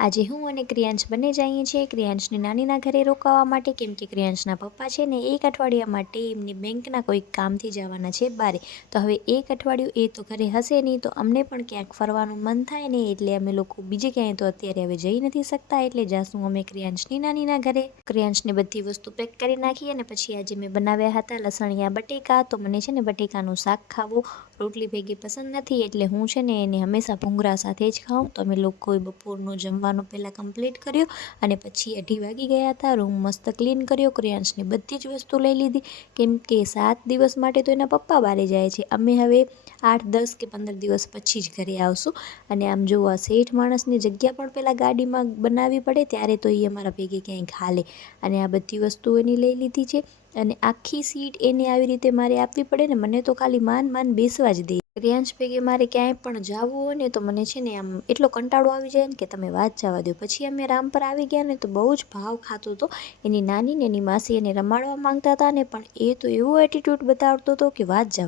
આજે હું અને ક્રિયાંશ બંને જઈએ છીએ ક્રિયાંશની નાનીના ઘરે રોકાવા માટે, કેમ કે ક્રિયાંશના પપ્પા છે ને 1 અઠવાડિયા માટે એમની બેંકના કોઈક કામથી જવાના છે બહાર. તો હવે 1 અઠવાડિયું એ તો ઘરે હશે નહીં, તો અમને પણ ક્યાંક ફરવાનું મન થાય ને, એટલે અમે લોકો બીજે ક્યાંય તો અત્યારે હવે જઈ નથી શકતા, એટલે જાશું અમે ક્રિયાંશની નાનીના ઘરે. ક્રિયાંશની બધી વસ્તુ પેક કરી નાખી અને પછી આજે મેં બનાવ્યા હતા લસણિયા બટેકા. તો મને છે ને બટેકાનું શાક ખાવું રોટલી ભેગી પસંદ નથી, એટલે હું છે ને એને હંમેશા ભૂંગળા સાથે જ ખાઉં. તો અમે લોકોએ બપોરનું જમવાનું પહેલાં કમ્પ્લીટ કર્યું અને પછી 2:30 વાગી ગયા હતા. રૂમ મસ્ત ક્લીન કર્યો, ક્રિયાંશની બધી જ વસ્તુ લઈ લીધી, કેમ કે 7 દિવસ માટે તો એના પપ્પા બહાર જાય છે. અમે હવે 8, 10 કે 15 દિવસ પછી જ ઘરે આવશું. અને આમ જોવા શેઠ માણસની જગ્યા પણ પહેલાં ગાડીમાં બનાવવી પડે, ત્યારે તો એ અમારા ભેગે ક્યાંય ખાલે. અને આ બધી વસ્તુ એની લઈ લીધી છે અને આખી સીટ એને આવી રીતે મારે આપવી પડે ને, મને તો ખાલી માન બેસવા જ દે. ક્રિયાંશ ભેગે મારે ક્યાંય પણ જવું હોય ને, તો મને છે ને આમ એટલો કંટાળો આવી જાય ને કે તમે વાત જવા દો. પછી અમે રામપર આવી ગયા ને, તો બહુ જ ભાવ ખાતો હતો. એની નાની ને એની માસી એને રમાડવા માંગતા હતા ને, પણ એ તો એવો એટીટ્યૂડ બતાવતો હતો કે વાત જવા